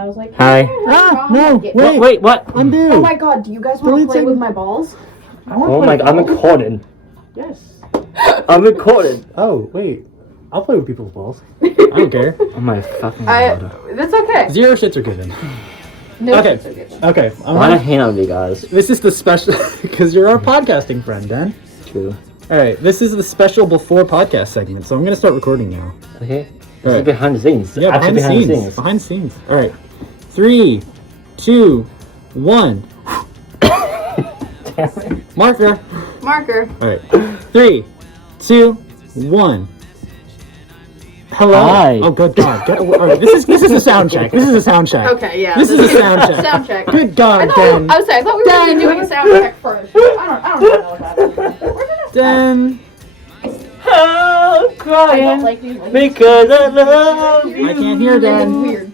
I was like, Hi. Wait, what? Undo. Oh my god, do you guys want to play with my balls? Oh my god, I'm recording. Yes. I'm recording. Oh, wait. I'll play with people's balls. I don't care. Oh my fucking god. That's okay. 0 shits are given. No Okay. shits are given. Okay. Why not hang out with you guys? This is the special... Because you're our podcasting friend, Dan. True. Alright, this is the special before podcast segment, so I'm going to start recording now. Okay. This Alright. is behind the scenes. Yeah, Actually behind the scenes. Behind the scenes. Alright. 3, 2, 1. Marker. Alright. 3, 2, 1. Hello. Hi. Oh, good God. Alright, this is a sound check. This is a sound check. Okay, yeah. This is a sound check. Sound check. Good God, I thought we were going to be doing a sound check first. I don't know about that. Dan. I'm crying I don't like these ones. because I love you. I can't hear Dan. Weird.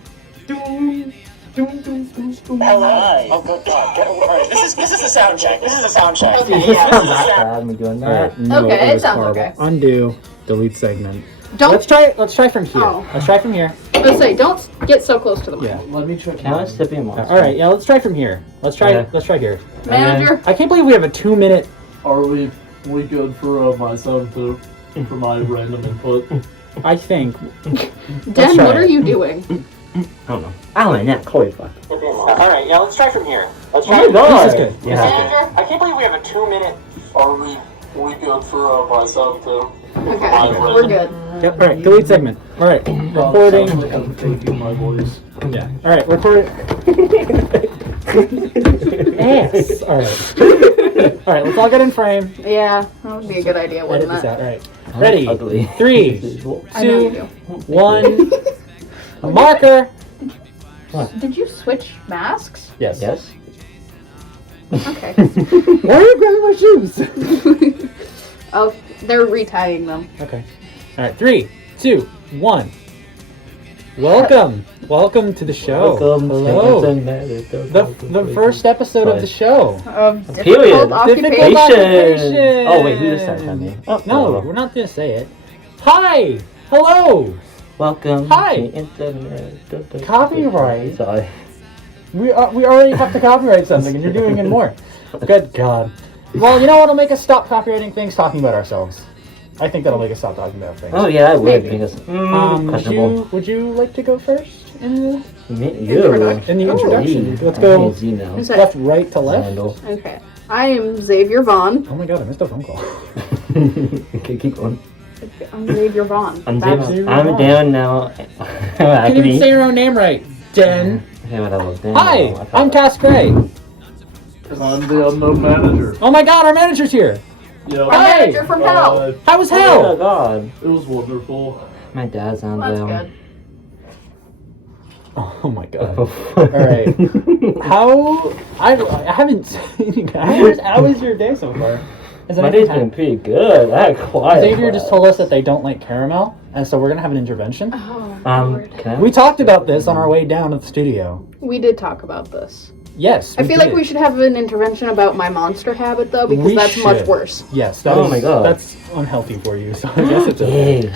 Hello. Oh, good God. Alright, this is a sound check. This is a sound check. Okay, yeah. I'm doing that. No, Okay, it was sounds horrible. okay. Undo. Delete segment. Don't. Let's try from here. Oh. Let's try from here. Let's say, don't get so close to the mic. Yeah. Let me check. Can I sip in more? All right. Yeah. Let's try from here. Let's try. Okay. Let's try here. Manager. I can't believe we have a 2-minute. Are we good for my sound too? For my random input? I think. Dan, try what it. are you doing? I don't know. I don't know. Chloe, fuck. Alright, yeah, let's try from here. Let's Oh my try. god. This is good. Yeah. Manager, I can't believe we have a 2-minute. Are we good for my sound too? Okay, we're good. Yep. All right. Delete segment. All right. Recording. I'm taking my voice. Yeah. All right. Recording. Yes. All right. All right. Let's all get in frame. Yeah, that would be a good idea, Edit wouldn't this it? out. All right. Ready? Ugly. 3, I know you 2, do. 1. Marker. Did you switch masks? Yes. Yes. Okay. Why are you grabbing my shoes? Oh, they're retying them. Okay. All right. 3, 2, 1. Welcome to the show. Welcome. Hello. The The first episode of the show. Of Period. difficult occupation. Difficult occupation. Oh wait, who just said something? Oh No, we're not gonna say it. Hi. Hello. Welcome. Hi. to internet. Copyright. Sorry. We already have to copyright something, and you're doing it more. Good God. Well, you know what'll make us stop copywriting things? Talking about ourselves. I think that'll make us stop talking about things. Oh yeah, I would Maybe. because questionable. Would you like to go first in the Introduction. introduction? Let's go Who's that? left, right to left. Handle. Okay. I am Xavier Vaughn. Oh my God, I missed a phone call. Okay, keep going. I'm Xavier Vaughn. I'm That's- down. I'm down now. Can't even say your own name right. Den. Okay, whatever. Damn, Hi, I'm Cass Gray. And I'm the unknown manager. Oh my God, our manager's here. Yeah. Our Hi. manager from hell. How was Oh hell? god. It was wonderful. My dad's on That's there. good. Oh my God. All right. How? I haven't seen you guys. How was your day so far? Has My anything day's been happened? pretty good. I had quiet. Xavier just told us that they don't like caramel, and so we're gonna have an intervention. Oh, Lord. Can I? We talked about this on our way down to the studio. We did talk about this. Yes. I feel like did. we should have an intervention about my monster habit, though, because We that's much should. worse. Yes. That Oh is- my God. That's unhealthy for you. So I guess it's okay. Yay.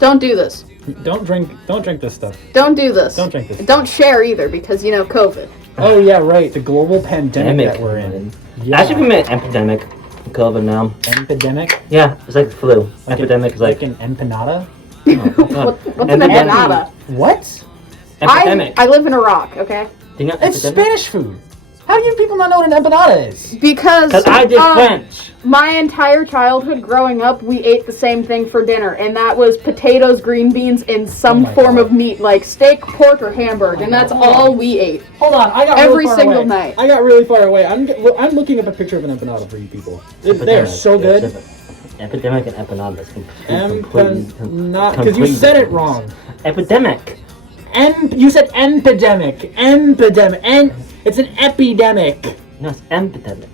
Don't do this. Don't drink this stuff. Don't do this. Don't drink this. Don't share either, because, you know, COVID. Oh yeah, right. The global pandemic that we're in. Yeah. Actually, we meant epidemic. COVID now. Epidemic. Yeah, it's like flu. Like Epidemic is like. an empanada. What's an Epidemic. empanada? What? Epidemic. I live in Iraq, okay? Do you know It's epidemic? Spanish food. How do you people not know what an empanada is? Because Because I did French. my entire childhood growing up, we ate the same thing for dinner, and that was potatoes, green beans, and some Oh my form God. of meat, like steak, pork, or hamburger, and that's all we ate. Hold on, I got Every really far single away. night. I got really far away. I'm looking up a picture of an empanada for you people. They're Epidemic. so There's good. different. Epidemic and empanada is completely. Empanada, because you said it wrong. Epidemic. You said epidemic. It's an epidemic. No, it's epidemic.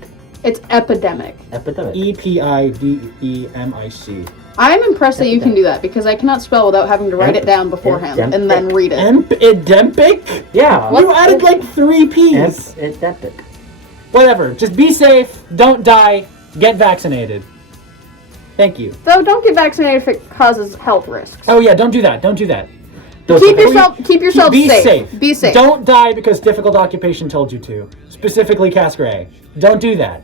It's epidemic. Epidemic. Epidemic. I'm impressed that you can do that, because I cannot spell without having to write it down beforehand and then read it. Epidemic? Yeah. You added like 3 P's. Epidemic. Whatever. Just be safe. Don't die. Get vaccinated. Thank you. Though, don't get vaccinated if it causes health risks. Oh yeah, don't do that. Don't do that. Keep yourself Be safe. safe. Be safe. Don't die because difficult occupation told you to. Specifically, Cascaray. Don't do that.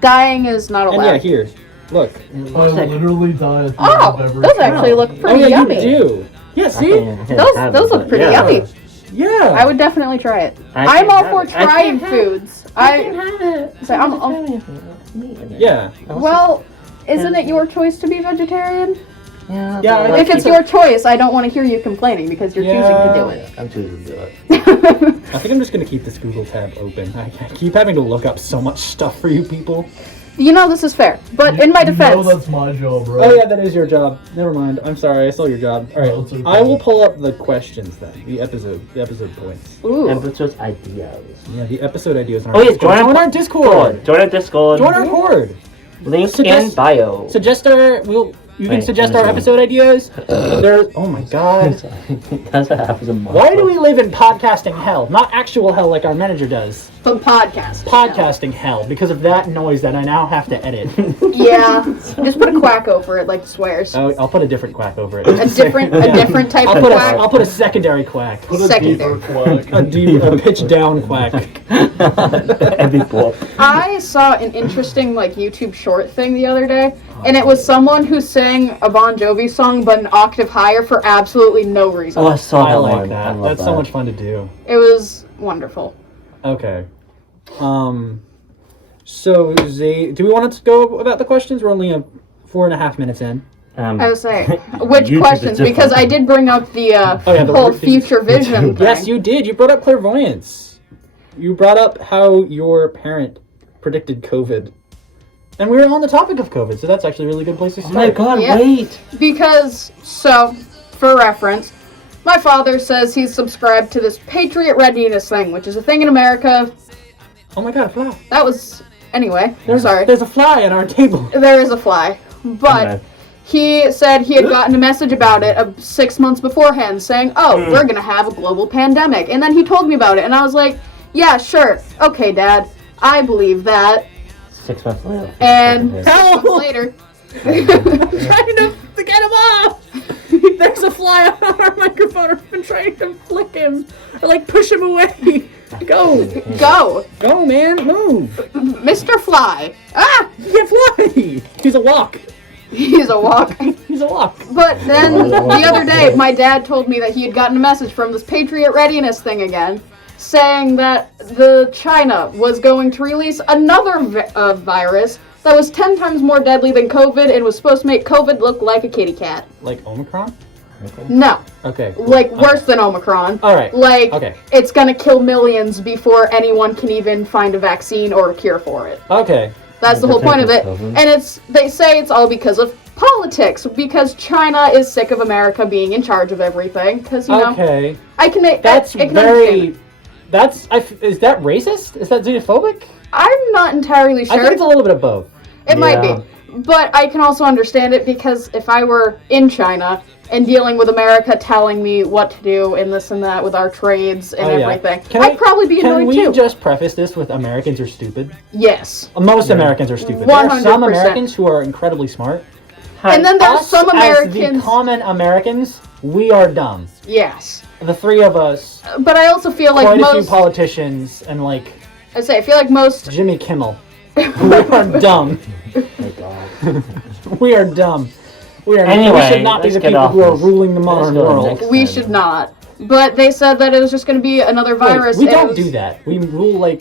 Dying is not And allowed. yeah, here. Look. I literally die at the end Oh, of every those actually look Oh pretty yeah, yummy. you do. Yeah, see? Those look pretty yummy. Yeah. I would definitely try it. I I'm can't all have for it. I trying can't have it. foods. Yeah. Well, isn't it your choice to be vegetarian? Yeah. Yeah, but If it's your choice, I don't want to hear you complaining because you're choosing to do it. I'm choosing to do it. I think I'm just gonna keep this Google tab open. I keep having to look up so much stuff for you people. You know this is fair, but in my You know defense, that's my job, right? Oh yeah, that is your job. Never mind. I'm sorry. I stole your job. All right. No, it's okay. I will pull up the questions then. The episode points. ooh, Episodes ideas. Yeah, the episode ideas. On Oh yes, Discord. join our Discord. Join our Discord. Join our Horde. Link in Suggest- bio. Suggest our. You can Wait, suggest let our me see. episode ideas. There's. Oh my god. That's what happens in Why do we live in podcasting hell? Not actual hell like our manager does. but podcast. Podcasting hell because of that noise that I now have to edit. Yeah, just put a quack over it like the swears. I'll put a different quack over it. A different type I'll of put quack. I'll put a secondary quack. Put a Secondary. deeper quack. A pitch down quack. Every book. I saw an interesting YouTube short thing the other day, and it was someone who sang a Bon Jovi song but an octave higher for absolutely no reason. Oh, I saw I that like one. I that. love That's that. so much fun to do. It was wonderful. Okay. So Zay, do we want to go about the questions? We're only 4.5 minutes in. I was saying, which YouTube is questions? different. Because I did bring up the the whole the- future vision thing. Yes, you did. You brought up clairvoyance. You brought up how your parent predicted COVID. And we were on the topic of COVID, so that's actually a really good place to Oh start. my god, Yeah. wait. Because, so, for reference, my father says he's subscribed to this Patriot Readiness thing, which is a thing in America. Oh my god, a fly. That was, anyway, sorry. There's a fly on our table. There is a fly. But Okay. he said he had gotten a message about it 6 months beforehand saying, oh, we're going to have a global pandemic. And then he told me about it, and I was like, yeah, sure. Okay, Dad. I believe that. 6 months later. And Help! later. I'm trying to get him off! There's a fly on our microphone. I've been trying to flick him. Or push him away. Go. Go, Man. Move. Mr. Fly. Ah! You can't fly. He's a walk. He's a walk. He's a walk. But then the other day, my dad told me that he had gotten a message from this Patriot Readiness thing again, saying that the China was going to release another virus that was 10 times more deadly than COVID and was supposed to make COVID look like a kitty cat. Like Omicron? No, Okay. Cool. like worse than Omicron. All right. Like, Okay. it's gonna kill millions before anyone can even find a vaccine or a cure for it. Okay. That's the whole point of it. And they say it's all because of politics, because China is sick of America being in charge of everything. Because, Okay. I can make That's I can understand very. it. Is that racist? Is that xenophobic? I'm not entirely I think sure. it's a little bit of both. It might Yeah. be. But I can also understand it because if I were in China and dealing with America telling me what to do and this and that with our trades and Oh, yeah. everything, Can I'd probably be Can annoyed we too. just preface this with Americans are stupid? Yes. Most Americans are stupid. There are some 100%. Americans who are incredibly smart. And then there's Us, some as the Americans. common Americans, we are dumb. Yes. The three of us, But I also feel like quite a few most. politicians, and I feel like most. Jimmy Kimmel. We are dumb. Oh my god. We are dumb. We Anyway, should not be let's the get people off who are this. ruling the Let's modern go to the world. next We one. should not. But they said that it was just going to be another virus. Wait, we and it don't was- do that. We rule a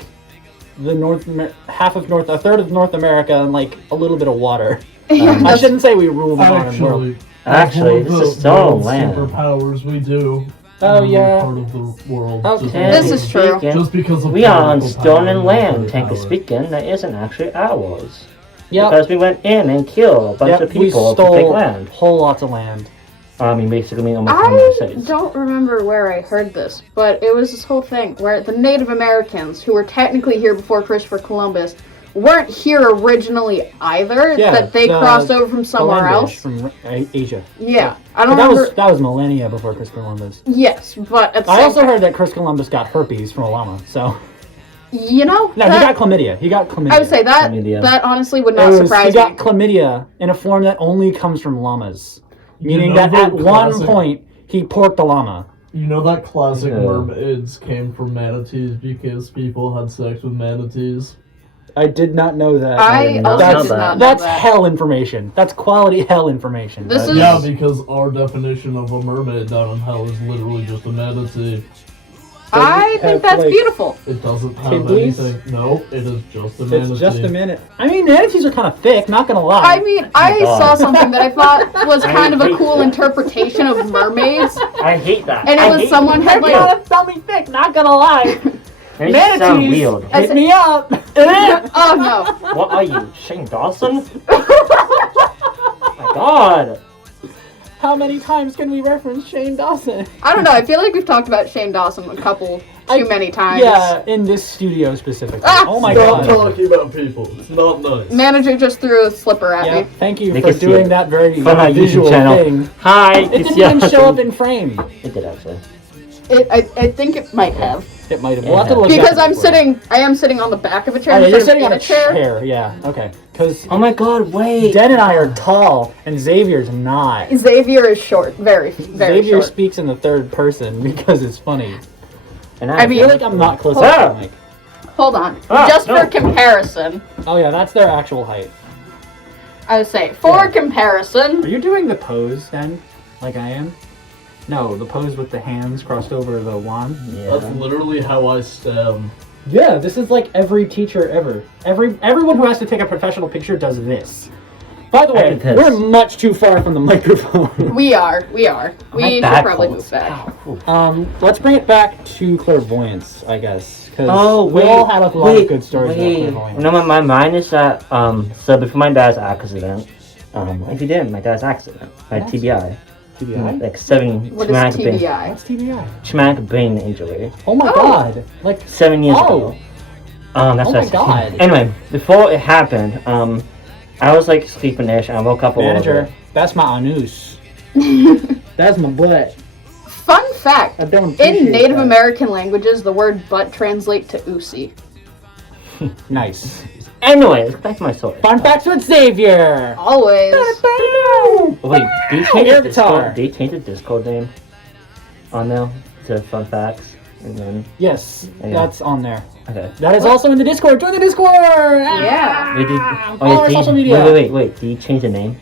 third of North America, and a little bit of water. Yeah, I that's- shouldn't say we rule the modern world. Actually, of this the is still world's land. superpowers we do. Oh, We're yeah. Part of the world. Okay. This is true. Just because of We are on political stone power, and not land, political technically power. speaking, that isn't actually ours. Yep. Because we went in and killed a bunch Yep, of we people to stole take land. whole lots of land. I mean, basically, almost how many I cities. don't remember where I heard this, but it was this whole thing where the Native Americans, who were technically here before Christopher Columbus, weren't here originally either. Yeah, that they crossed over from somewhere Columbus else. from Asia. Yeah, I But don't that remember. was millennia before Chris Columbus. Yes, but at the I same also time, heard that Chris Columbus got herpes from a llama. So no, he got that, chlamydia. He got chlamydia. I would say that Chlamydia. that honestly would It not was- surprise he got me. chlamydia in a form that only comes from llamas, You meaning know that the at one classic- point he porked a llama. You know that classic Yeah. mermaids came from manatees because people had sex with manatees? I did not know that. I did not also know did that. not know That's that. hell information. That's quality hell information. This But- is- Yeah, because our definition of a mermaid down in hell is literally just a manatee. I have, think that's like- beautiful. It doesn't have Kidneys? anything. No, it is just a manatee. It's just a minute. I mean, manatees are kind of thick, not gonna lie. I mean, I God. saw something that I thought was I kind of a hate cool that. interpretation of mermaids, I hate that. and I it was hate someone that. had They're like, kind of dummy thick, not gonna lie. They just sound weird. Hit me up. oh no, What are you, Shane Dawson? My God. How many times can we reference Shane Dawson? I don't know. I feel like we've talked about Shane Dawson a couple too many times. Yeah, in this studio specifically. Ah! Oh my Stop god. talking about people. It's not nice. Manager just threw a slipper at Yeah, me. thank you They for can see doing it. that very From our YouTube visual channel. thing. Hi. It didn't even show up in frame. It did actually. I think it might have. It might have. Yeah. We'll have to look Because back I'm for it. sitting, I am sitting on the back of a chair. Oh, yeah, you're instead sitting of on in a chair. Yeah, okay. Because Oh my God! Wait. Den and I are tall, and Xavier's not. Xavier is short, very Xavier short. speaks in the third person because it's funny. And I mean- I feel like I'm not close Ah! enough to the mic. Hold on, Ah, just no. for comparison, Oh yeah, that's their actual height. I would say for Yeah. comparison. Are you doing the pose then, like I am? No, the pose with the hands crossed over the wand. Yeah. That's literally how I stem. Yeah, this is like every teacher ever. Everyone who has to take a professional picture does this. By the I way, did this. we're much too far from the microphone. We are. We My should back probably hurts. move back. Ow. Ooh. Let's bring it back to clairvoyance, I guess. Because Oh, we wait, all had a lot wait, of good stories about wait. clairvoyance. No, my mind is that, so before my dad's accident, if you didn't, my dad's accident, my That's- TBI, TBI? like 7 What is traumatic brain, TBI? What's TBI? traumatic brain injury, Oh my Oh. god. Like, 7 years Oh. ago. That's Oh what my I said. God. Anyway, before it happened, I was like sleeping-ish, and I woke up a little manager, bit. that's my anus. That's my butt. Fun fact: I don't in appreciate Native that. American languages, the word "butt" translates to "oosie." Nice. Anyway, let's go back to my story. Fun facts with Xavier. Always. Wait, do you change Air the guitar. Discord? Do you change the Discord name on there to fun facts? And then Yes, Yeah. that's on there. okay. That is also in the Discord. Join the Discord. Yeah. Wait, Follow our do you- social media. Wait. Do you change the name?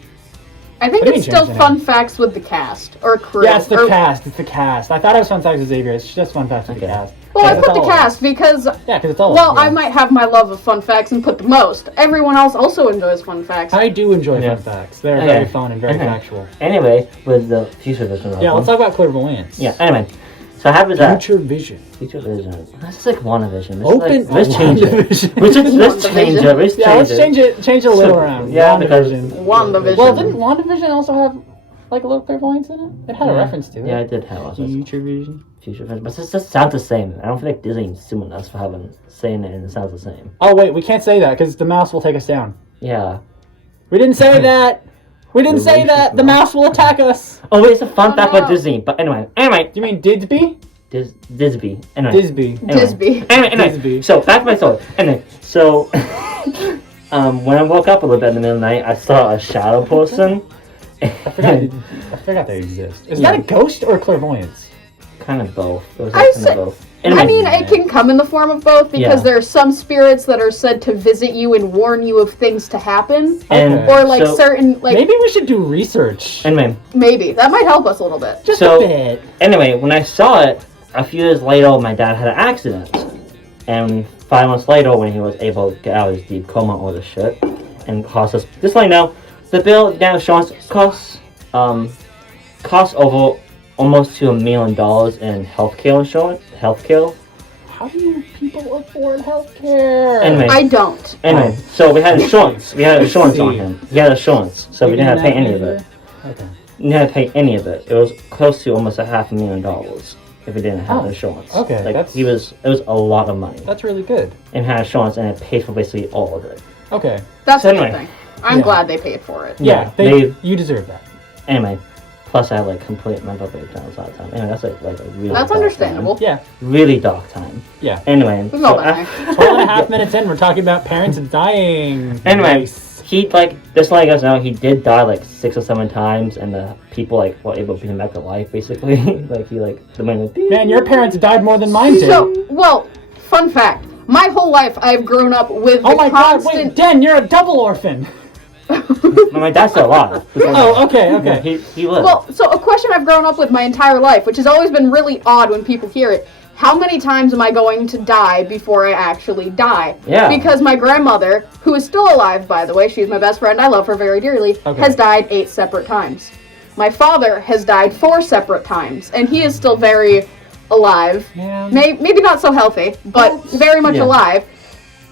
I think What do you it's mean still change the fun facts with the cast or crew. Yeah, it's the or- cast. It's the cast. I thought it was Fun Facts with Xavier. It's just Fun Facts with the Okay. cast. Well, I Yeah, put it's the all- cast because, Yeah, because it's all. well, yeah. I might have my love of fun facts and put the most. Everyone else also enjoys fun facts. I do enjoy Yeah. Fun Facts. They're Okay. very fun and very Okay. factual. Anyway, with the future vision. Yeah, let's talk about clairvoyance. Yeah. Anyway, so how was that? Future vision. Future vision. That's like WandaVision. Open. Let's change it. WandaVision. Let's change it. Let's Yeah, let's change it. Change it a little around. Yeah, because- WandaVision. WandaVision. Well, didn't WandaVision also have like a little clairvoyance in it? It had a reference to it. Yeah, I did have also Future vision. future vision, but it just sounds the same. I don't feel like Disney's suing us for having saying it and it sounds the same. Oh wait, we can't say that because the mouse will take us down. Yeah. We didn't say that. We didn't say that. The mouse will attack us. Oh wait, it's a fun Oh, fact no. about Disney. But anyway, Do you mean Didsby? Disney. Anyway. Disby. Anyway. Disby. Anyway, Disby. so back to my story. Anyway, so when I woke up a little bit in the middle of the night, I saw a shadow person. I forgot they exist. Is Yeah. that a ghost or clairvoyance? Kind of both. It was I like kind said- of both. I Anyway, mean, it can come in the form of both because Yeah. there are some spirits that are said to visit you and warn you of things to happen, and Okay. or like so, certain like Maybe we should do research. Anyway, maybe that might help us a little bit. Just so- a bit. Anyway, when I saw it, a few years later, my dad had an accident. And 5 months later, when he was able to get out of his deep coma, all this shit, and cost us, just like now, the bill down insurance costs over almost to $1 million in healthcare insurance. Healthcare. How do people afford healthcare? Anyway, I don't. so we had insurance. We had insurance on him. He had insurance, so we didn't have to pay any of it. Okay. We didn't have to pay any of it. It was close to almost $500,000 if we didn't have Oh, insurance. okay, like that's- it was a lot of money. That's really good. And had insurance, and it paid for basically all of it. Okay. That's So a good anyway. thing. I'm Yeah. glad they paid for it. Yeah, you deserve that. Anyway, plus I had like complete mental breakdowns all the time. Anyway, that's like a really That's dark understandable. Yeah. Time. Really dark time. Yeah. Anyway, We've all so been there. 12 and a half minutes in, we're talking about parents dying. Anyway, Nice. he this like guys know he did die like 6 or 7 times, and the people were able to bring him back to life basically. The man was, Man, your parents died more than mine did. So, well, fun fact. My whole life, I've grown up with oh my constant... God! Wait, Den, you're a double orphan. my dad's still alive. Oh, okay. Yeah, he lives. Well, so a question I've grown up with my entire life, which has always been really odd when people hear it. How many times am I going to die before I actually die? Yeah. Because my grandmother, who is still alive, by the way, she's my best friend, I love her very dearly, has died 8 separate times. My father has died 4 separate times, and he is still very alive. Maybe not so healthy, but very much alive.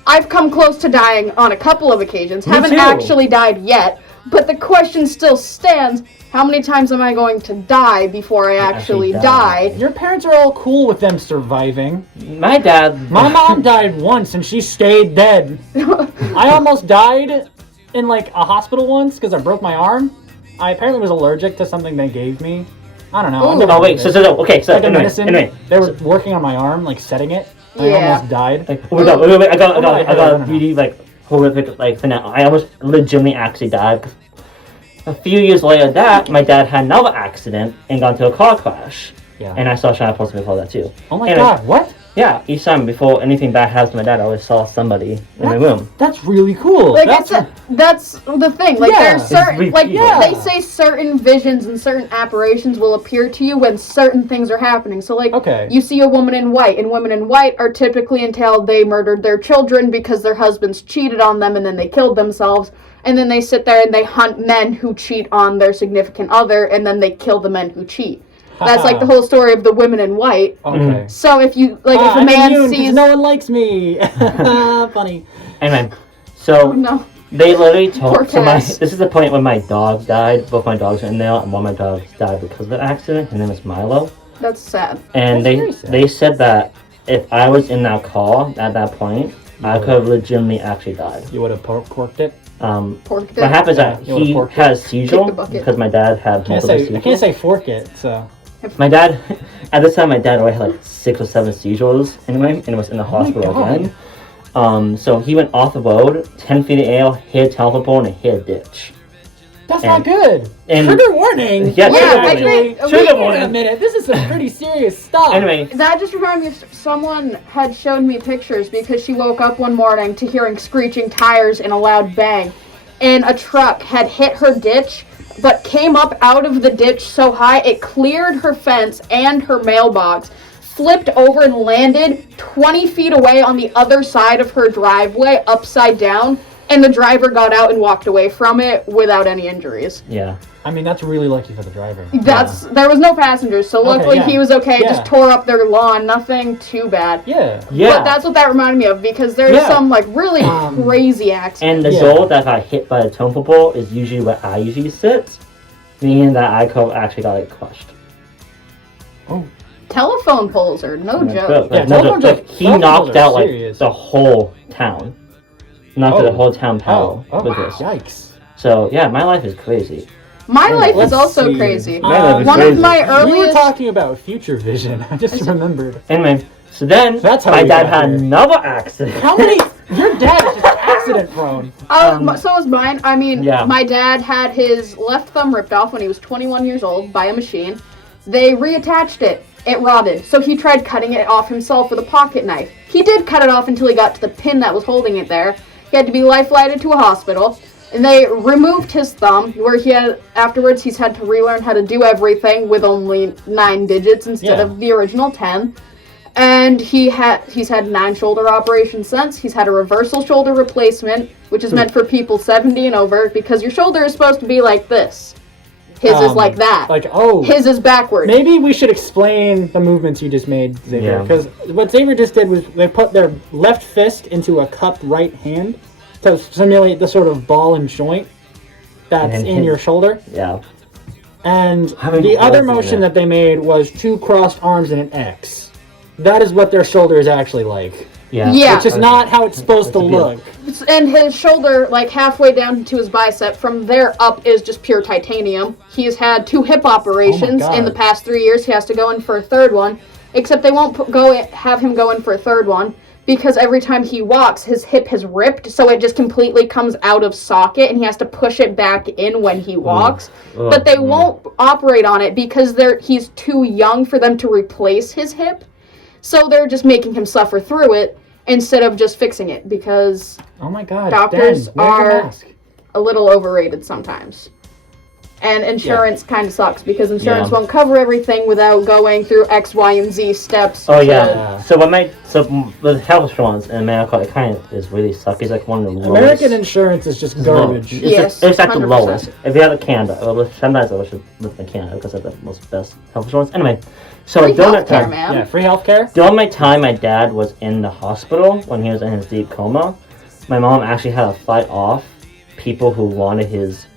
I've come close to dying on a couple of occasions. Haven't actually died yet, but the question still stands. How many times am I going to die before I actually die? Your parents are all cool with them surviving. My mom died once and she stayed dead. I almost died in a hospital once because I broke my arm. I apparently was allergic to something they gave me. I don't know. Oh wait, so medicine. Anyway, they were working on my arm, setting it. Yeah. I almost died. I got really horrific thing. I almost legitimately actually died. A few years later that, my dad had another accident and got into a car crash. Yeah. And I saw China Post before that too. Oh my God, what? Yeah, each time before anything bad happens to my dad, I always saw somebody in the room. That's really cool. That's the thing. There's certain, they say certain visions and certain apparitions will appear to you when certain things are happening. So, you see a woman in white, and women in white are typically entailed they murdered their children because their husbands cheated on them and then they killed themselves. And then they sit there and they hunt men who cheat on their significant other, and then they kill the men who cheat. That's the whole story of the women in white. Okay. So if you if a man sees no one likes me. Funny. Anyway, so they literally told. So this is the point when my dog died. Both my dogs are in there, and one of my dogs died because of the accident. His name is Milo. That's sad. And they said that if I was in that car at that point, I could have legitimately actually died. You would have porked it. What happens is that he had a seizure because my dad had multiple seizures. I can't say fork it, so. My dad, at this time, my dad already had 6 or 7 seizures anyway, and was in the hospital again. So he went off the road, 10 feet in the air, hit a telephone pole, and hit a ditch. That's not good. And trigger warning. Yeah, trigger warning. Wait a minute, this is some pretty serious stuff. Anyway, that just reminded me of someone had shown me pictures because she woke up one morning to hearing screeching tires and a loud bang, and a truck had hit her ditch, but came up out of the ditch so high it cleared her fence and her mailbox, flipped over and landed 20 feet away on the other side of her driveway, upside down, and the driver got out and walked away from it without any injuries. Yeah. I mean, that's really lucky for the driver. There was no passengers, so luckily he was okay. Just tore up their lawn, nothing too bad. Yeah. But that's what that reminded me of, because there's some really crazy accidents. And the door that got hit by the telephone pole is usually where I usually sit, meaning that I actually got crushed. Oh. Telephone poles are no joke. He knocked out the whole town. Knocked out the whole town power with this. Yikes. So yeah, my life is crazy. My life is also crazy. One of my earliest... We were talking about future vision. I just remembered. Anyway, so then my dad had another accident. How many? Your dad is just accident prone. So was mine. I mean, my dad had his left thumb ripped off when he was 21 years old by a machine. They reattached it. It rotted. So he tried cutting it off himself with a pocket knife. He did cut it off until he got to the pin that was holding it there. He had to be life-flighted to a hospital. And they removed his thumb, where afterwards he's had to relearn how to do everything with only 9 digits instead of the original 10. And he's had 9 shoulder operations since. He's had a reversal shoulder replacement, which is meant for people 70 and over, because your shoulder is supposed to be like this. His is like that. His is backwards. Maybe we should explain the movements you just made, Xavier. Because what Xavier just did was they put their left fist into a cupped right hand to simulate the sort of ball and joint that's in your shoulder. Yeah. And the other motion that they made was 2 crossed arms and an X. That is what their shoulder is actually like. Yeah. Which is not how it's supposed to look. And his shoulder, halfway down to his bicep, from there up is just pure titanium. He's had 2 hip operations in the past 3 years. He has to go in for a 3rd one. Except they won't have him go in for a 3rd one because every time he walks, his hip has ripped, so it just completely comes out of socket, and he has to push it back in when he walks. But they won't operate on it because he's too young for them to replace his hip, so they're just making him suffer through it instead of just fixing it, because Oh my God, doctors Dan, wear your are mask. a little overrated sometimes. And insurance kind of sucks because insurance won't cover everything without going through X, Y, and Z steps. Oh yeah. So with health insurance in America, it kind of is really sucky. It's like one of the lowest. American insurance is just garbage. Yes, it's like the 100%. lowest. If you have a Canada, sometimes I wish I lived in Canada because I have the most best health insurance. Anyway, so Free during that healthcare, time, man. Yeah, free healthcare. during my time, my dad was in the hospital when he was in his deep coma. My mom actually had to fight off people who wanted his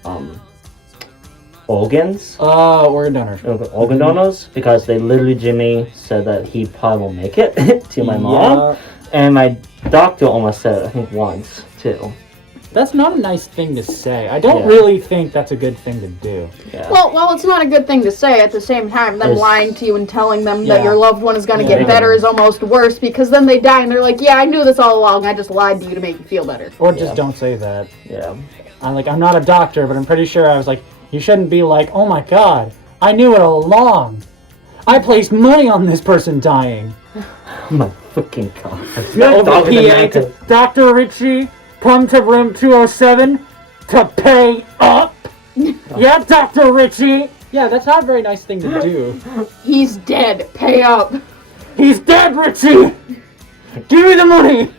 organs. Organ donor. Organ donors, because they literally Jimmy said that he probably won't make it to my mom, and my doctor almost said it, I think once too. That's not a nice thing to say. I don't really think that's a good thing to do. Yeah. Well, it's not a good thing to say. At the same time, them It's- lying to you and telling them that Yeah. your loved one is going to Yeah. get better is almost worse, because then they die and they're like, yeah, I knew this all along. I just lied to you to make you feel better. Or just don't say that. Yeah. I'm not a doctor, but I'm pretty sure I was like, you shouldn't be like, oh my God, I knew it all along. I placed money on this person dying. Oh my fucking god. Over PA to Dr. Ritchie, come to room 207 to pay up. Yeah, Dr. Ritchie. Yeah, that's not a very nice thing to do. He's dead. Pay up. He's dead, Ritchie. Give me the money.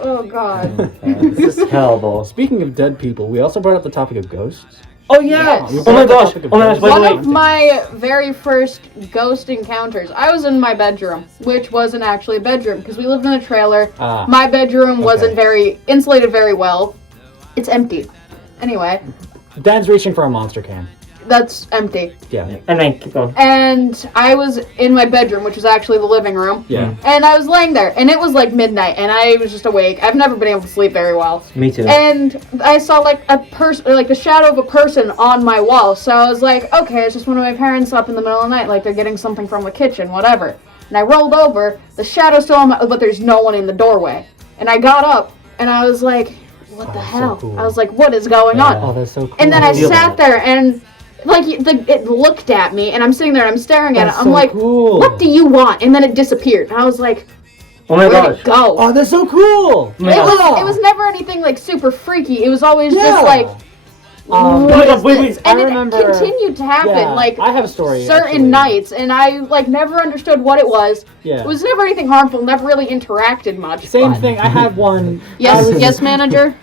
Oh, God. This is terrible. Speaking of dead people, we also brought up the topic of ghosts. Oh yeah! Yes. Oh my gosh! Oh my gosh! One Wait, of my very first ghost encounters, I was in my bedroom, which wasn't actually a bedroom, because we lived in a trailer. My bedroom wasn't very insulated very well. It's empty. Anyway, Dan's reaching for a monster can. that's empty. Yeah. And then keep going. And I was in my bedroom, which was actually the living room. Yeah. And I was laying there, and it was like midnight, and I was just awake. I've never been able to sleep very well. Me too. And I saw like a person, like the shadow of a person on my wall. So I was like, okay, it's just one of my parents up in the middle of the night, like they're getting something from the kitchen, whatever. And I rolled over, the shadow's still on my, but there's no one in the doorway. And I got up, and I was like, what the so hell? cool. I was like, what is going on? Oh, that's so cool. And then I feel sat that. there, and like it looked at me, and I'm sitting there, and I'm staring at That's it. I'm so like, cool. what do you want? And then it disappeared. And I was like, Oh my where'd gosh! it go? Oh, that's so cool. Oh my gosh. It was never anything like super freaky. It was always Yeah. just like, Oh my what God, is wait, this? wait. And I it remember- continued to happen, Yeah, like I have a story. certain actually. nights, and I like never understood what it was. Yeah. It was never anything harmful. Never really interacted much. Same but- thing. I had one. Yes, I was- yes, manager.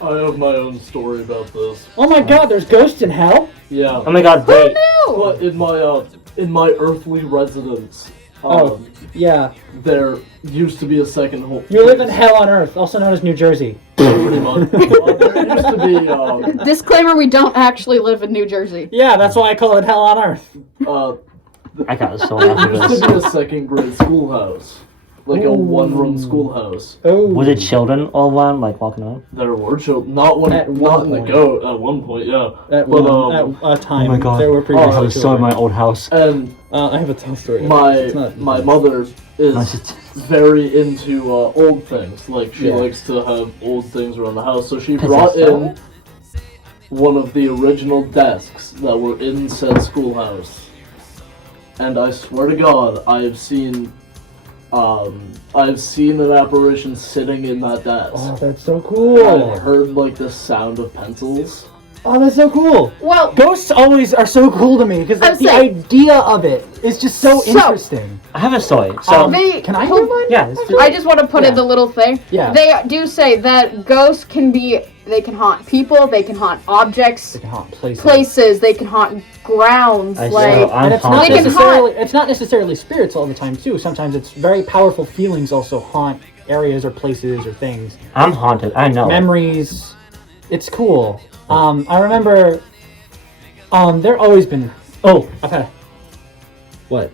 I have my own story about this. Oh my God, there's ghosts in hell. Yeah. Oh my god! Who Wait. knew? But in my earthly residence, Oh, yeah. there used to be a second hole. You live in hell on earth, also known as New Jersey. Pretty much. There used to be Disclaimer: we don't actually live in New Jersey. Yeah, that's why I call it hell on earth. I got so there after used this. to be a second grade schoolhouse, like a one-room schoolhouse. Oh. Was it children all around, like walking around? There were children, not At not one in the point. goat at one point, yeah. At But, one at a time. Oh my god! There were I previously have a story in children. my old house. And I have a ton story. It's not- my mother is Nice. very into old things. Like she Yeah. likes to have old things around the house. So she Is brought that so? in one of the original desks that were in said schoolhouse. And I swear to God, I've seen an apparition sitting in that desk. Oh, that's so I cool. heard like the sound of pencils. Oh, that's so cool. Well, Ghosts always are so cool to me because I was the saying- idea of it is just so interesting. I have a story. So Can I hear one? yeah, it's I just want to put in the little thing. Yeah. They do say that ghosts they can haunt people, they can haunt objects, They can haunt places. places, they can haunt grounds, I like know, I'm And it's not haunted. They can necessarily it's not necessarily spirits all the time too. Sometimes it's very powerful feelings also haunt areas or places or things. I'm haunted. I know. Memories. It's cool. I remember there always been I've had what?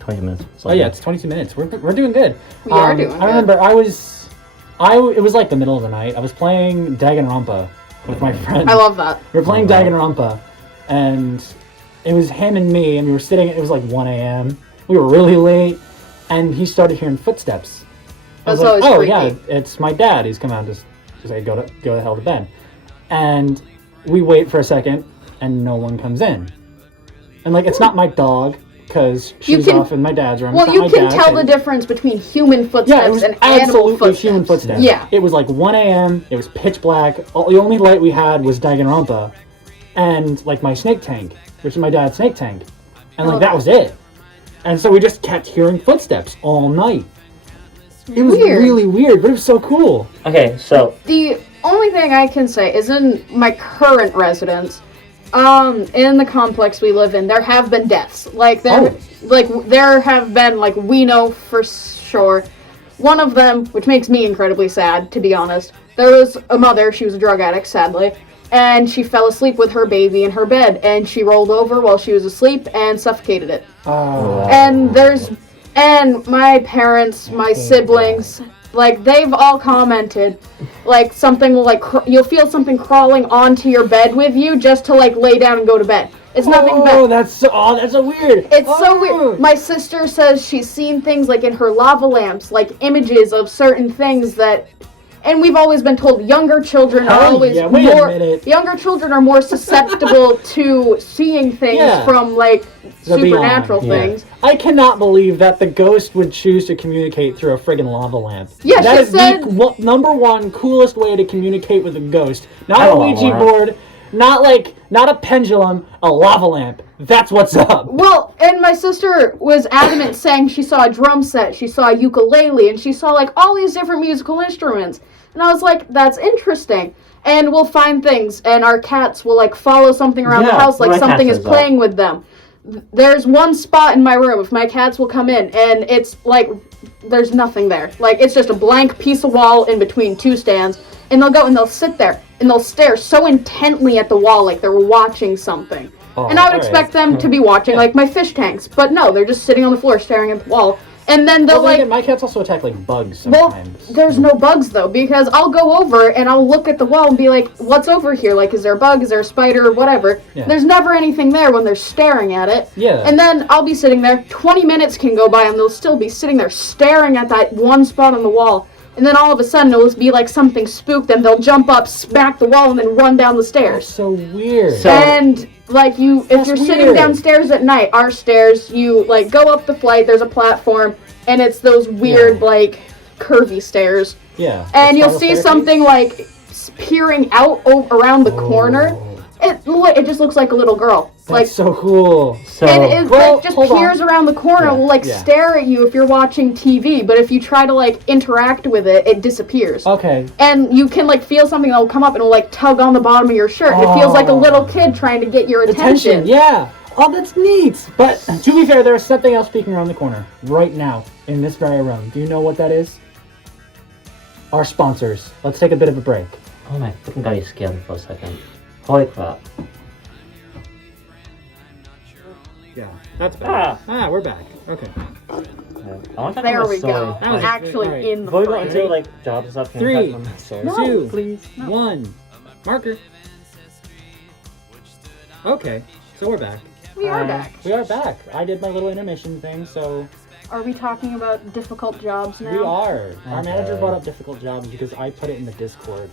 20 minutes. Oh yeah, it's 22 minutes. We're doing good. We are doing I good. remember it was like the middle of the night. I was playing Danganronpa with my friend. I love that. We were playing Danganronpa, and it was him and me, and we were sitting. It was like 1 a.m. We were really late, and he started hearing footsteps. I was That's like, always oh creepy. yeah, it's my dad. He's come out to say go the hell to bed. And we wait for a second, and no one comes in. And like, it's not my dog, because she's off in my dad's room. Well, it's you not my can dad, tell the difference between human footsteps yeah, it was and animal absolutely footsteps. human footsteps. Yeah. It was like 1 a.m. It was pitch black. The only light we had was Danganronpa, and like my snake tank, which is my dad's snake tank, and like that was it. And so we just kept hearing footsteps all night. It was Weird. really weird, but it was so cool. Okay, so The only thing I can say is in my current residence, in the complex we live in, there have been deaths. Like there have been, like, we know for sure. One of them, which makes me incredibly sad, to be honest. There was a mother, she was a drug addict, sadly, and she fell asleep with her baby in her bed, and she rolled over while she was asleep and suffocated it. And my parents, my siblings, like, they've all commented, like, something like, you'll feel something crawling onto your bed with you just to, like, lay down and go to bed. It's nothing but... Oh, that's so weird. It's so weird. My sister says she's seen things, like, in her lava lamps, like, images of certain things that... And we've always been told younger children are always yeah, wait a minute. Younger children are more susceptible to seeing things from, like, supernatural things. I cannot believe that the ghost would choose to communicate through a friggin' lava lamp. Yeah, that she is said... the number one coolest way to communicate with a ghost. Not I a don't Ouija know. board, not a pendulum, a lava lamp. That's what's up. Well, and my sister was adamant saying she saw a drum set, she saw a ukulele, and she saw, like, all these different musical instruments. And I was like, that's interesting. And we'll find things, and our cats will, like, follow something around the house like my something cat is does playing with them. There's one spot in my room, if my cats will come in, and it's, like, there's nothing there. Like, it's just a blank piece of wall in between two stands, and they'll go and they'll sit there, and they'll stare so intently at the wall like they're watching something. And I would expect them to be watching, like, my fish tanks, but no, they're just sitting on the floor staring at the wall. And then they'll, like... My cats also attack, like, bugs Well, sometimes. there's no bugs, though, because I'll go over and I'll look at the wall and be like, what's over here? Like, is there a bug? Is there a spider? Whatever. Yeah. There's never anything there when they're staring at it. Yeah. And then I'll be sitting there, 20 minutes can go by, and they'll still be sitting there staring at that one spot on the wall. And then all of a sudden it'll be like something spooked, and they'll jump up, smack the wall, and then run down the stairs. So weird. And, like, if That's you're sitting weird. downstairs at night, our stairs, you, like, go up the flight, there's a platform, and it's those weird, like, curvy stairs. Yeah. And you'll Spiral see staircase? something, like, peering out around the corner. It just looks like a little girl. That's Like, so cool. So and it Well, like, just hold on. peers around the corner, will, like, yeah. stare at you if you're watching TV, but if you try to, like, interact with it, it disappears. Okay. And you can, like, feel something that will come up and it'll, like, tug on the bottom of your shirt. It feels like a little kid trying to get your attention. Yeah. Oh, that's neat. But to be fair, there's something else peeking around the corner right now in this very room. Do you know what that is? Our sponsors. Let's take a bit of a break. oh my fucking god, you scared me for a second. Holy crap. Yeah, that's back. Ah. We're back. Okay. I want to There we go. That was Actually alright. in the Before we go frame. into, like, jobs and stuff, can 3, we touch on that story? No. 2, please, no. 1. Marker. Okay, so we're back. We are back. We are back. I did my little intermission thing, so Are we talking about difficult jobs now? we are. Our manager Okay. brought up difficult jobs because I put it in the Discord.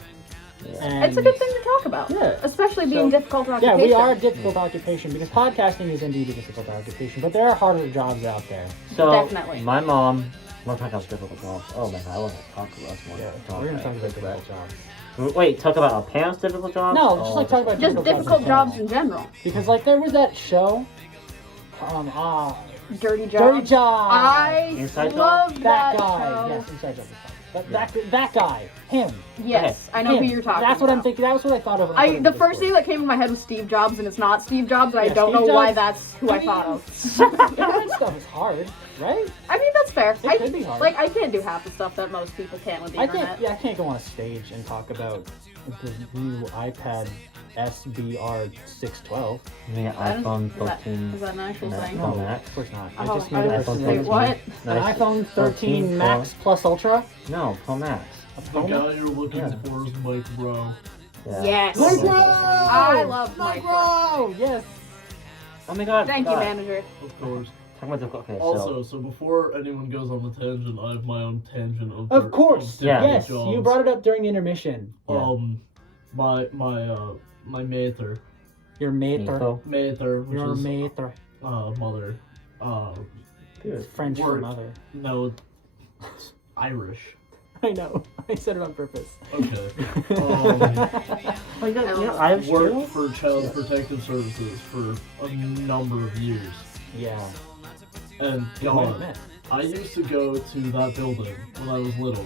And It's a good thing to talk about. Yeah. Especially being So- difficult Yeah, occupation. we are a difficult occupation because podcasting is indeed a difficult occupation, but there are harder jobs out there. So, Definitely. my mom, we're talking about difficult jobs. Oh my god, I want to talk about more. We're gonna talk about difficult jobs. Wait, talk about our parents' difficult jobs? No, just like talk about Just difficult jobs in general. Because like there was that show, Dirty jobs. Dirty Job. I Inside Job? love that that guy. show. Yes, Inside Job. That guy. Him. Yes, I know Him. who you're talking That's what about. I'm thinking. That was what I thought of. when I put it in The the first Discord. thing that came in my head was Steve Jobs, and it's not Steve Jobs, and I Yeah, don't Steve know why Jobs- that's who I thought of. That stuff is hard, right? I mean, that's fair. It could be hard. Like, I can't do half the stuff that most people can with the internet. I can't go on a stage and talk about the new iPad SBR 612. I mean, I don't- iPhone is that- 13. is that an actual No, thing? Pro No, Max. of course not. Oh, I just made I it was with iPhone Wait, 13. what? An Nice. iPhone 13 Pro. Max Plus Ultra. No, Pro Max. The guy you're looking Yeah. for is Mike Bro. Yeah. Yes. Micro! I love Micro. Micro! Yes. Oh my god. Thank you, God. manager. Of course. Talking about difficult. Okay, Also, so before anyone goes on the tangent, I have my own tangent of. Of course. Yeah. Yes, jobs. you brought it up during the intermission. Yeah. My mater, Your mater. which Your is mater. mother, It's French for Word. mother. no, it's Irish. I know. I said it on purpose. Okay. I've Worked for Child Protective Services for a number of years, Yeah. and We might have God, met. I used to go to that building when I was little,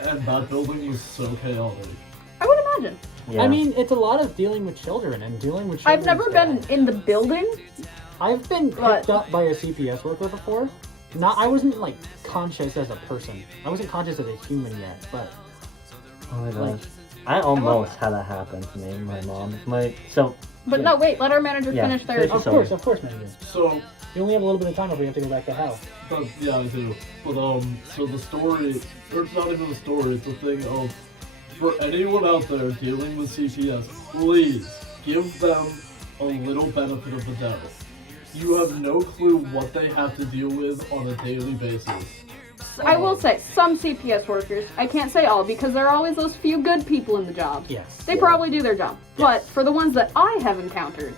and that building was so chaotic. I would imagine. Yeah. I mean, it's a lot of dealing with children and dealing with children. I've never been in the building. I've been But- picked up by a CPS worker before. I wasn't like conscious as a person. I wasn't conscious as a human yet, but Oh my like- gosh. I almost had that happen to me, my mom. But no, wait, let our manager Yeah, finish their. finish. of course, manager. So, You only have a little bit of time before you have to go back to hell. but yeah, I do. But so the story, or it's not even a story. It's a thing of, for anyone out there dealing with CPS, please give them a little benefit of the doubt. You have no clue what they have to deal with on a daily basis. I will say, some CPS workers, I can't say all because there are always those few good people in the job. Yes. They probably do their job. But for the ones that I have encountered,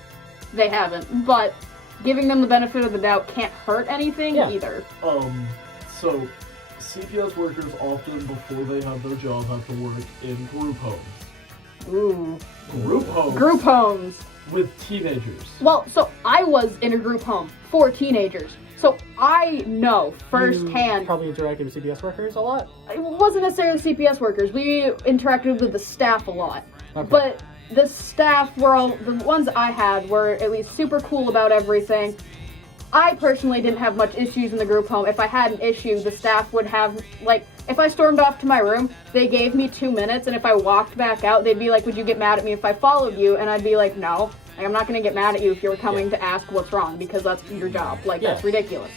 they haven't. But giving them the benefit of the doubt can't hurt anything Yeah. either. So CPS workers often, before they have their job, have to work in group homes. Ooh. Group homes. Group homes. With teenagers. Well, so I was in a group home for teenagers. So I know You firsthand. probably interacted with CPS workers a lot. It wasn't necessarily CPS workers. We interacted with the staff a lot. Okay. But the staff were all, the ones I had were at least super cool about everything. I personally didn't have much issues in the group home. If I had an issue, the staff would have, like, if I stormed off to my room, they gave me 2 minutes, and if I walked back out, they'd be like, would you get mad at me if I followed you? And I'd be like, no. Like, I'm not going to get mad at you if you're coming to ask what's wrong, because that's your job. Like, Yeah. that's ridiculous.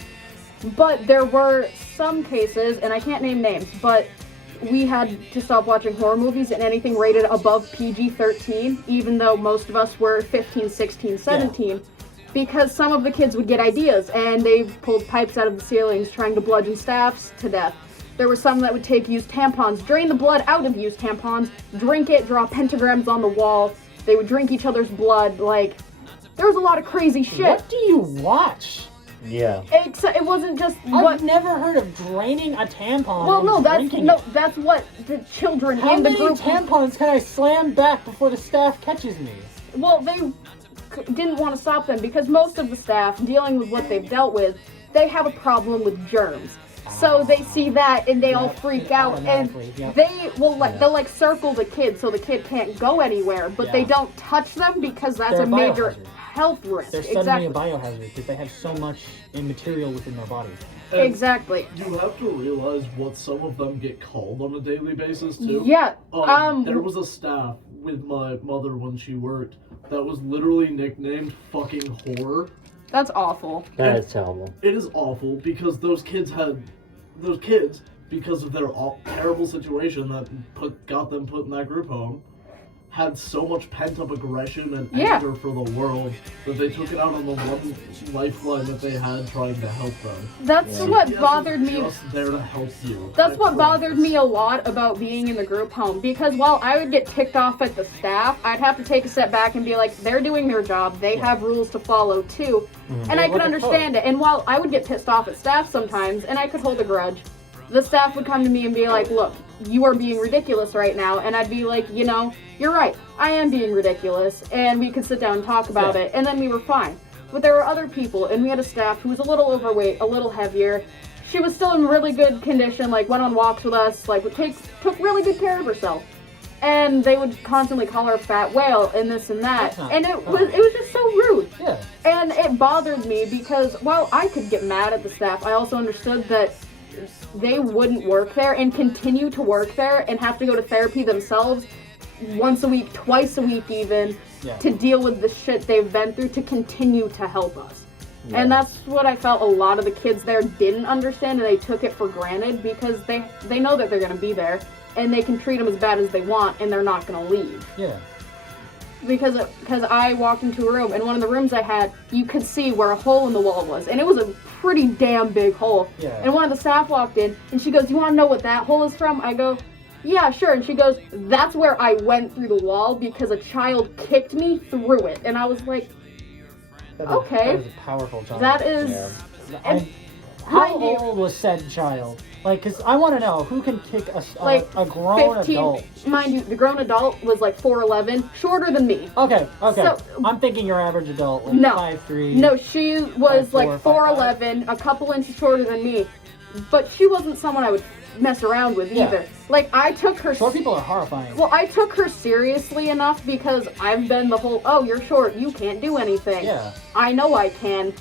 But there were some cases, and I can't name names, but we had to stop watching horror movies and anything rated above PG-13, even though most of us were 15, 16, 17, because some of the kids would get ideas, and they pulled pipes out of the ceilings trying to bludgeon staffs to death. There were some that would take used tampons, drain the blood out of used tampons, drink it, draw pentagrams on the wall. They would drink each other's blood. Like, there was a lot of crazy shit. What do you watch? Yeah. It wasn't just I've what. never heard of draining a tampon. Well, and no, drinking it. that's what the children How in the many group. tampons can I slam back before the staff catches me? Well, they didn't want to stop them because most of the staff, dealing with what they've dealt with, they have a problem with germs. So they see that and they all Yep, freak out, and automatically, yep. they will they'll like circle the kid so the kid can't go anywhere, but they Yeah. don't touch them because that's They're a a major biohazard. health risk. They're suddenly Exactly. a biohazard because they have so much material within their body. And Exactly. You have to realize what some of them get called on a daily basis too. Yeah. There was a staff with my mother when she worked that was literally nicknamed fucking whore. That's awful. That is terrible. It is awful because those kids, because of their terrible situation that got them put in that group home, had so much pent-up aggression and Yeah. anger for the world that they took it out on the one lifeline that they had trying to help them. That's Yeah. what CPS bothered is me. just there to help you. That's I what bothered promise. me a lot about being in the group home, because while I would get ticked off at the staff, I'd have to take a step back and be like, they're doing their job, they have rules to follow too, and Yeah, I could like a understand it. And while I would get pissed off at staff sometimes, and I could hold a grudge, the staff would come to me and be like, look, you are being ridiculous right now, and I'd be like, you know, you're right, I am being ridiculous, and we could sit down and talk about Yeah. it, and then we were fine. But there were other people, and we had a staff who was a little overweight, a little heavier. She was still in really good condition, like went on walks with us, like took really good care of herself. And they would constantly call her a fat whale and this and that. That's not And it fun. was just so rude. Yeah. And it bothered me because while I could get mad at the staff, I also understood that they wouldn't work there and continue to work there and have to go to therapy themselves once a week, twice a week even, Yeah. to deal with the shit they've been through to continue to help us. Yeah. And that's what I felt a lot of the kids there didn't understand, and they took it for granted because they know that they're going to be there and they can treat them as bad as they want and they're not going to leave. Yeah. because I walked into a room, and one of the rooms I had, you could see where a hole in the wall was, and it was a pretty damn big hole. Yeah. And one of the staff walked in, and she goes, "You want to know what that hole is from?" I go, "Yeah, sure." And she goes, "That's where I went through the wall because a child kicked me through it." And I was like, okay. That is a powerful child. that is... Yeah. And How mind you- old was said child? Like, because I want to know who can kick a Like, a grown 15, adult. mind you, the grown adult was like 4'11", shorter than me. Okay. So- I'm thinking your average adult, like No. 5'3". No, she was 5'4", like 5'5". 4'11", a couple inches shorter than me, but she wasn't someone I would mess around with Yeah. either. Like, I took her... Short people are horrifying. Well, I took her seriously enough because I've been the whole, "Oh, you're short, you can't do anything." Yeah. I know I can.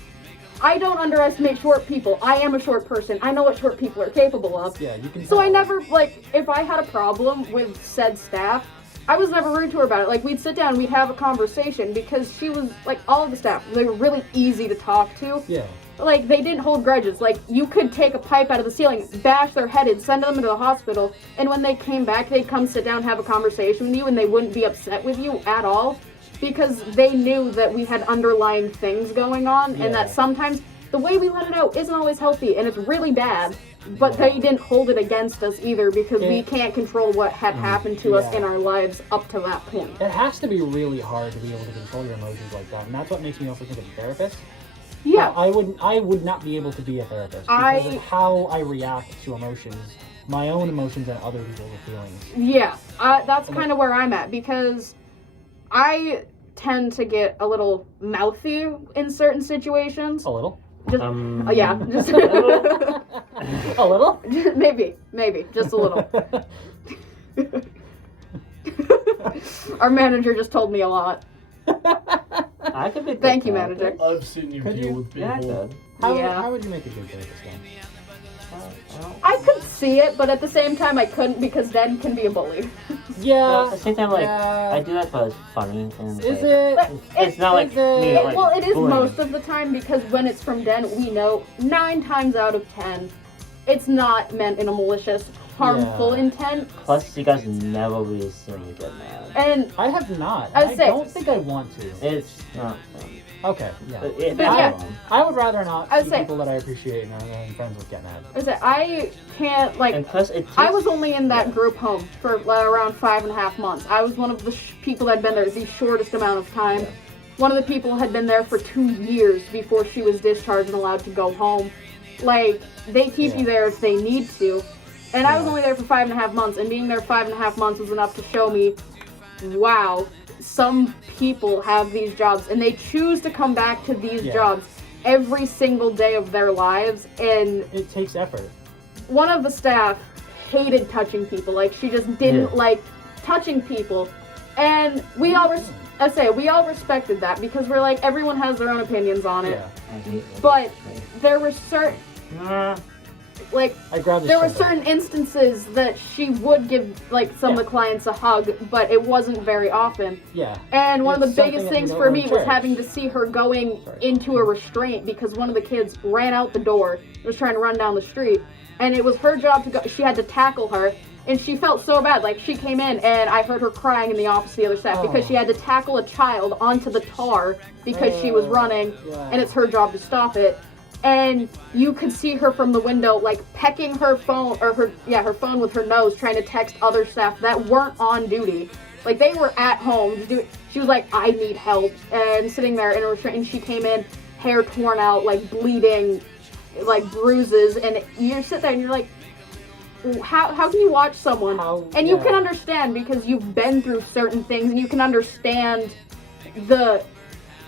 I don't underestimate short people. I am a short person. I know what short people are capable of. Yeah, you can. So I tell. never, like, if I had a problem with said staff, I was never rude to her about it. Like, we'd sit down, we'd have a conversation because she was, like, all of the staff, they were really easy to talk to. Yeah. Like, they didn't hold grudges. Like, you could take a pipe out of the ceiling, bash their head in, send them to the hospital, and when they came back, they'd come sit down and have a conversation with you, and they wouldn't be upset with you at all, because they knew that we had underlying things going on, and that Yeah. sometimes the way we let it out isn't always healthy, and it's really bad, but they didn't hold it against us either, because we can't control what had happened to us in our lives up to that point. It has to be really hard to be able to control your emotions like that, and that's what makes me also think of a therapist. Yeah. I would not be able to be a therapist because of how I react to emotions, my own emotions and other people's feelings. Yeah, that's kind of where I'm at, because I tend to get a little mouthy in certain situations. A little. Just, yeah, just A little. maybe, just a little. Our manager just told me a lot. I could be. a Thank good you, therapist. manager. I've seen you Could deal you? with people. Yeah, I could. Yeah. How would you make a good therapist then? I could see it, but at the same time, I couldn't because Den can be a bully. Well, at the same time, like, yeah. I do that because it's funny and. Is like, it? It's not like is it- me. Like, Well, it is bullying. most of the time because when it's from Den, we know 9 times out of 10, it's not meant in a malicious, harmful Yeah. intent. Plus, you guys never really see me get mad. And I have not. I would I say- don't think I want to. It's not fun. Okay. Yeah. It's But yeah. fun. I would rather not I would see say- people that I appreciate and I'm friends with get mad. I can't, like, And plus, it takes, I was only in that group home for around 5.5 months. I was one of the people that had been there the shortest amount of time. One of the people had been there for 2 years before she was discharged and allowed to go home. Like, they keep you there if they need to. And I was only there for 5.5 months, and being there 5.5 months was enough to show me, wow, some people have these jobs, and they choose to come back to these jobs every single day of their lives, and It takes effort. one of the staff hated touching people. Like, she just didn't like touching people. And we all, we all respected that because we're like, everyone has their own opinions on it. Yeah. But there were certain, like, I grabbed the there were shoulder. certain instances that she would give, like, some of the clients a hug, but it wasn't very often. Yeah. And one of It's the something biggest that you things don't for go me to was church. having to see her going into a restraint because one of the kids ran out the door, was trying to run down the street, and it was her job to go, she had to tackle her, and she felt so bad. Like, she came in, and I heard her crying in the office of the other staff because she had to tackle a child onto the tar because she was running, and it's her job to stop it. And you could see her from the window, like, pecking her phone, or her phone with her nose, trying to text other staff that weren't on duty. Like, they were at home. She was like, I need help, and sitting there in a restraint, and she came in, hair torn out, like, bleeding, like, bruises, and you sit there and you're like, how can you watch someone? And you can understand because you've been through certain things, and you can understand the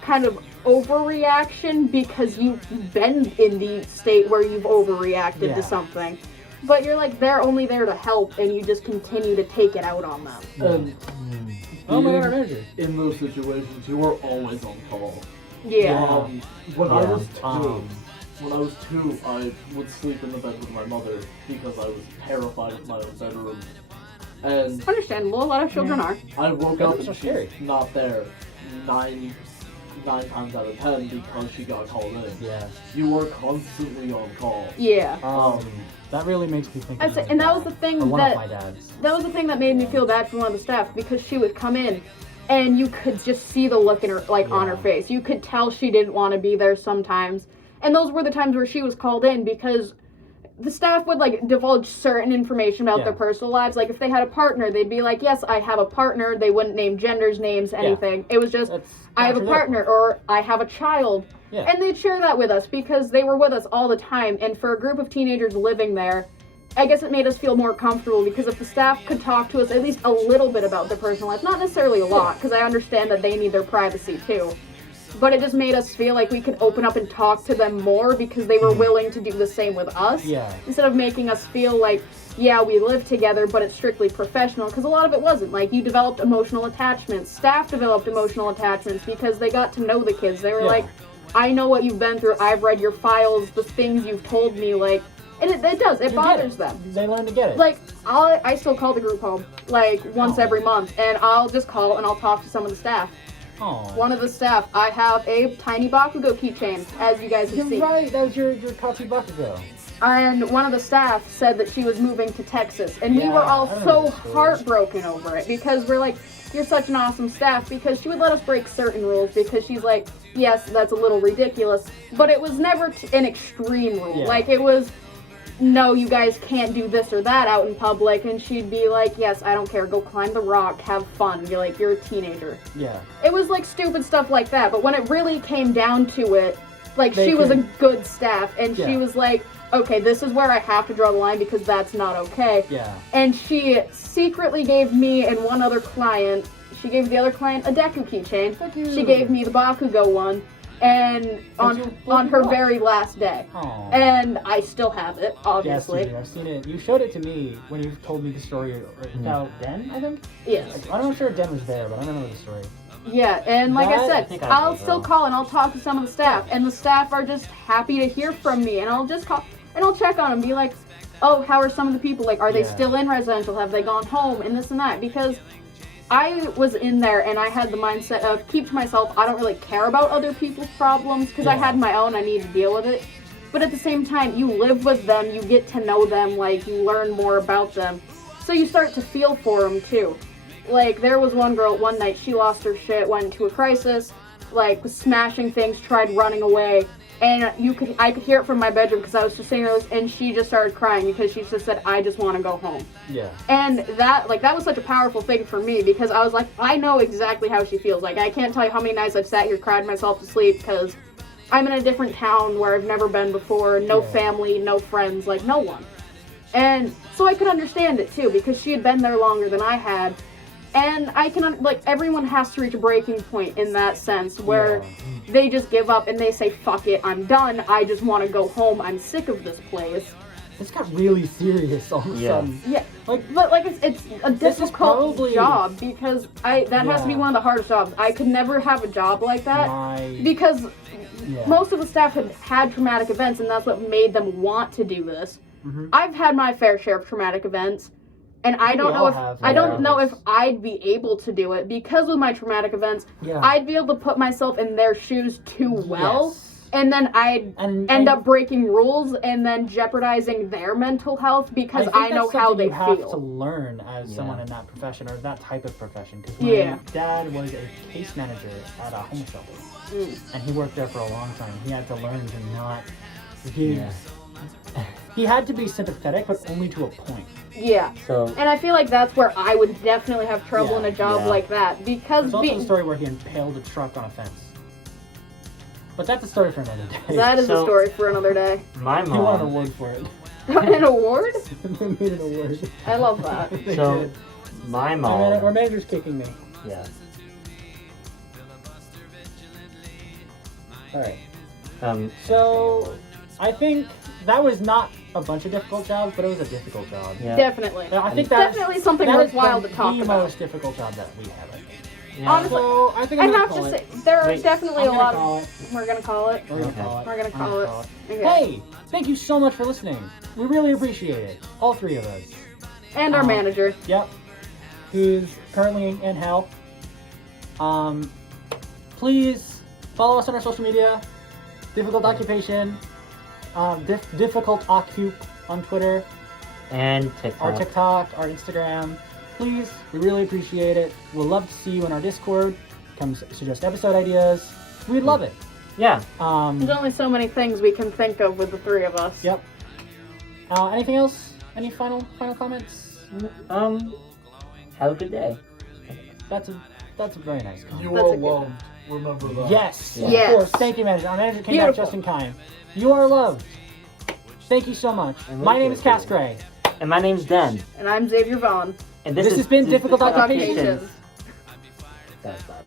kind of overreaction because you've been in the state where you've overreacted to something. But you're like, they're only there to help, and you just continue to take it out on them. And Oh my being god, our manager. in those situations, you are always on call. Yeah. When I was two, I would sleep in the bed with my mother because I was terrified of my own bedroom. And Understandable, a lot of children are. I woke up and so she's scary. not there 9 times out of 10 because she got called in. Yeah. You are constantly on call. Yeah. That really makes me think. I say, and that was the thing or one of that my dads. that was the thing that made me feel bad for one of the staff because she would come in and you could just see the look in her, like, on her face. You could tell she didn't want to be there sometimes. And those were the times where she was called in because the staff would, like, divulge certain information about their personal lives. Like, if they had a partner, they'd be like, yes, I have a partner. They wouldn't name genders, names, anything. It was just, I have a partner, or I have a child. Yeah. And they'd share that with us because they were with us all the time. And for a group of teenagers living there, I guess it made us feel more comfortable because if the staff could talk to us at least a little bit about their personal life, not necessarily a lot, because I understand that they need their privacy too. But it just made us feel like we could open up and talk to them more because they were willing to do the same with us. Yeah. Instead of making us feel like, yeah, we live together, but it's strictly professional. Because a lot of it wasn't. Like, you developed emotional attachments. Staff developed emotional attachments because they got to know the kids. They were like, I know what you've been through. I've read your files, the things you've told me. Like, and it does. It bothers them. They learn to get it. Like, I still call the group home, like, once every month. And I'll just call and I'll talk to some of the staff. Aww. One of the staff, I have a tiny Bakugo keychain, as you guys have seen. You're right, that was your Kachi Bakugo. And one of the staff said that she was moving to Texas, and we were all so heartbroken over it, because we're like, you're such an awesome staff, because she would let us break certain rules, because she's like, yes, that's a little ridiculous, but it was never an extreme rule. Like, it was, no, you guys can't do this or that out in public, and she'd be like, yes, I don't care, go climb the rock, have fun, you're like, you're a teenager. Yeah. It was like stupid stuff like that, but when it really came down to it, like, she was a good staff, and she was like, okay, this is where I have to draw the line because that's not okay. Yeah. And she secretly gave me and one other client, she gave the other client a Deku keychain. She gave me the Bakugo one. And on her very last day. Aww. And I still have it, obviously. Yes, I've seen it. You showed it to me when you told me the story about Den, I think? Yes. I'm not sure if Den was there, but I remember the story. Yeah, and like I said, I'll still call and I'll talk to some of the staff, and the staff are just happy to hear from me, and I'll just call, and I'll check on them, be like, oh, how are some of the people, like, are they still in residential, have they gone home, and this and that, because I was in there and I had the mindset of keep to myself, I don't really care about other people's problems, because I had my own, I need to deal with it, but at the same time, you live with them, you get to know them, like, you learn more about them, so you start to feel for them, too. Like, there was one girl, one night, she lost her shit, went into a crisis, like, was smashing things, tried running away, and I could hear it from my bedroom because I was just sitting there, and she just started crying because she just said, I just want to go home. Yeah. And that was such a powerful thing for me because I was like, I know exactly how she feels. Like, I can't tell you how many nights I've sat here, cried myself to sleep because I'm in a different town where I've never been before, no family, no friends, like, no one. And so I could understand it, too, because she had been there longer than I had. And I can, like, everyone has to reach a breaking point in that sense where they just give up and they say, fuck it, I'm done, I just want to go home, I'm sick of this place. This got really serious all of a sudden. Yeah, but it's a difficult job because that has to be one of the hardest jobs. I could never have a job like that because most of the staff had traumatic events and that's what made them want to do this. Mm-hmm. I've had my fair share of traumatic events. And I don't know if I'd be able to do it because of my traumatic events. Yeah. I'd be able to put myself in their shoes too well, and then I'd end up breaking rules and then jeopardizing their mental health because I know how they feel. You have to learn as someone in that profession or that type of profession. Because my dad was a case manager at a home shelter, and he worked there for a long time. He had to learn to not give. He had to be sympathetic, but only to a point. Yeah. So, and I feel like that's where I would definitely have trouble in a job like that because there's also a story where he impaled a truck on a fence. But that's a story for another day. That is a story for another day. My mom. He won an award for it. An award? They made an award. I love that. So, my mom. Our manager's kicking me. Yeah. All right. So, I think that was not a bunch of difficult jobs, but it was a difficult job. Yeah. Definitely. I think that's definitely something worthwhile to talk about. The most difficult job that we have. Yeah. Honestly, so I think I have to say there are definitely a lot of. We're gonna call it. We're gonna call it. Okay. Hey, thank you so much for listening. We really appreciate it. All three of us. And our manager. Yep. Who's currently in hell. Please follow us on our social media. Difficult Occupation. Difficult Occup on Twitter. And TikTok. Our TikTok, our Instagram. please, we really appreciate it. We'll love to see you in our Discord. Come suggest episode ideas. We'd love it. Yeah. There's only so many things we can think of with the three of us. Yep. Anything else? Any final comments? Have a good day. That's a very nice comment. You That's are a good loved. Remember that. Yes. Yes. Of course. Thank you, manager. Our manager came back Beautiful. just in time. You are loved. Thank you so much. My name is Cass Gray. And my name's Den. And I'm Xavier Vaughn. And This has been Difficult Occupations. Occupations. That's bad.